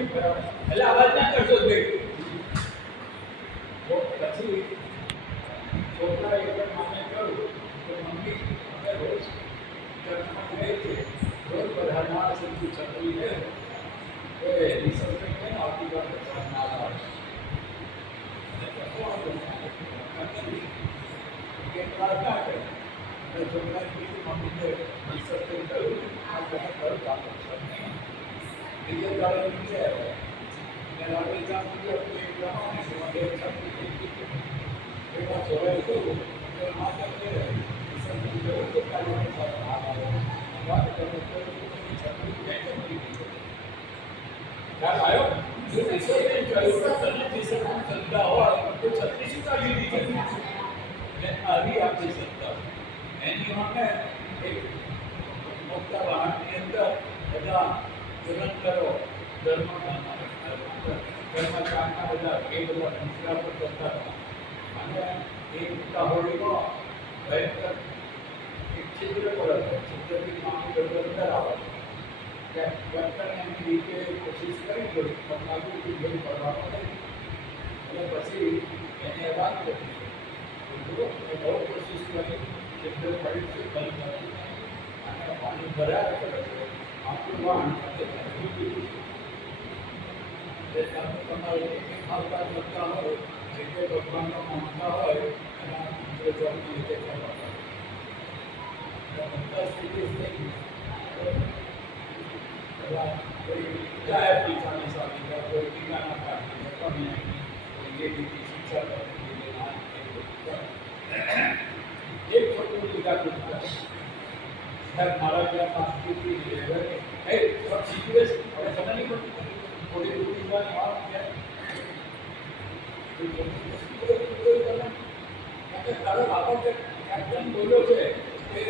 એટલે અવાજ ના કરશો ભાઈ. પછી છોકરા એક માને કહ્યું કે મમ્મી અમે રોજ ચર્ચમાં જઈએ છીએ, રોજ બધાના સબ્જી ચટણી લે તો એ રિસર્ચ કરીને આવતીકાલે પ્રસાદ ના આવે. કેટલા ના કરે છોકરા મમ્મીને રિસર્ચ કહ્યું આ બધા કયું કામ કરશે બીજે દાડે નીચે આવ્યા અને રાત્રે ચાર સુધી એક પ્રમાણે એમાં જોડાઈ ગયું માતા કે રિસર્ચ કહ્યું કે કાલે વાત કરો ખ્યાલ આવ્યો? જો રિસર્ચને કહ્યું તને રિસર્ચની સત્તા હોય તો છત્રી શું કાઢી દીધી ને આવી આપણી સત્તા એની સામે એક મોટા વાહનની અંદર બધા તુરંત કરો ધર્મચારના બધા એ બધા સંસ્કાર પર કરતા હતા અને એ મોટા હોળીમાં ભયંકર એક છિદ્ર પર હતો. છિદ્રથી પાણી ગરબર અંદર આવે એની રીતે કોશિશ કરી ગઈ પણ લાગુ બધું કરવાનું નહીં અને પછી એને વાત કરી બહુ કોશિશ કરી છિદ્ર પડી છે બંધ નથી અને પાણી ભરાય કરે છે આપણું વાહન તમારે આવતા કરતા હોય જે ભગવાનનો માનતા હોય એના અંગ્રેજોની રીતે કરવા બધા સ્થિતિ થઈ કોઈ જાય પીછાની સાથે કોઈ ટીકાના કાઢી કમી કોઈ એ રીતે શિક્ષા એક છોકરું ટીકા પૂછતા સાહેબ મારા ત્યાં પાસથી એ શીખવે છે હવે તમે નહીં પડતી થોડી ટીકાની વાત તારો બાબત કેપ્ટન બોલ્યો છે કે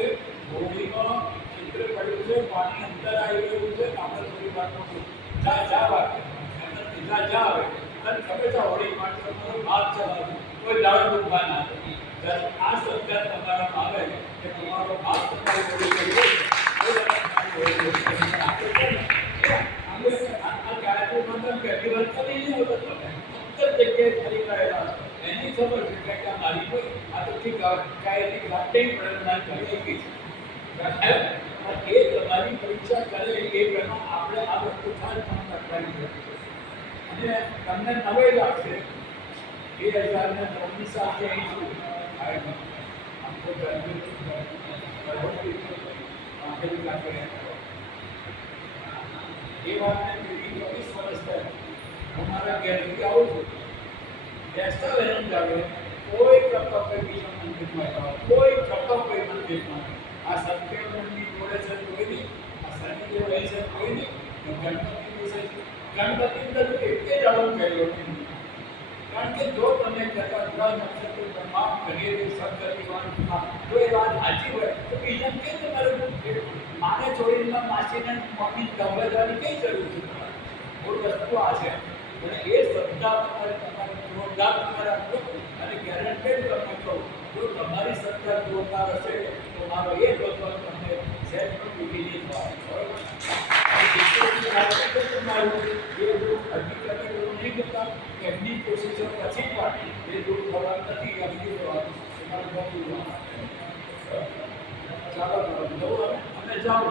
હોળીમાં ચિત્ર પડ્યું છે પાણી અંદર આવી ગયું છે આપણે થોડી વાતમાં જા જા વાત જા જા આવે અને તમે તો હોળી માટે તમારો હાથ ચલાવો કોઈ દાળ ડૂબવા ના જ્યારે આ સરકાર તમારામાં આવે કે તમારો હાથ તમારી હોળી કરીએ પહેલી વાર કરી નહીં હોતો તમે અંતર જગ્યાએ ફરી કરેલા એની ખબર છે કે મારી કોઈ આ તો ઠીક કાંઈ ગ્રાફ્ટિંગ પ્રદાન કરી ગઈ છે એ તમારી પરીક્ષા કરે એ પહેલાં આપણે આ વસ્તુ ખાસ કામ રાખવાની જરૂર છે અને તમને નવે લાગશે 2009ની સાથે અહીં છું हमको ये बात मैं 24 वर्ष तक हमारा गैलरी आउट हो जैसा वैन जावे कोई कपड़ा पे भी मंदिर में था कोई कपड़ा पे मंदिर में आ सत्य मंदिर बोले से कोई नहीं आ सनी जो ऐसे कोई नहीं गणपति से गणपति अंदर इतने जाओ कहो कारण के जो તમે કરતા ગ્રહ નક્ષત્ર તમામ કરીએ તે સત્કર્મવાન જો એ વાત સાચી હોય તો બીજા કે તમારે માને છોડીને માસીને મમ્મી દબાવવાની કઈ જરૂર છે મૂળ વસ્તુ આ છે અને એ શ્રદ્ધા તમારે જોરદાર તમારે આપો અને ગેરંટેડ તમે કહો જો તમારી શ્રદ્ધા જોરદાર હશે તો મારો એ ભગવાન તમને સહેજ પણ તૂટી નહીં થાય બરોબર તમારું એ જો હકીકત નહીં કરતા એમની કોશિશો પછી પણ એ દૂર થવા નથી એમની તમારું ચાલો અમે જાઓ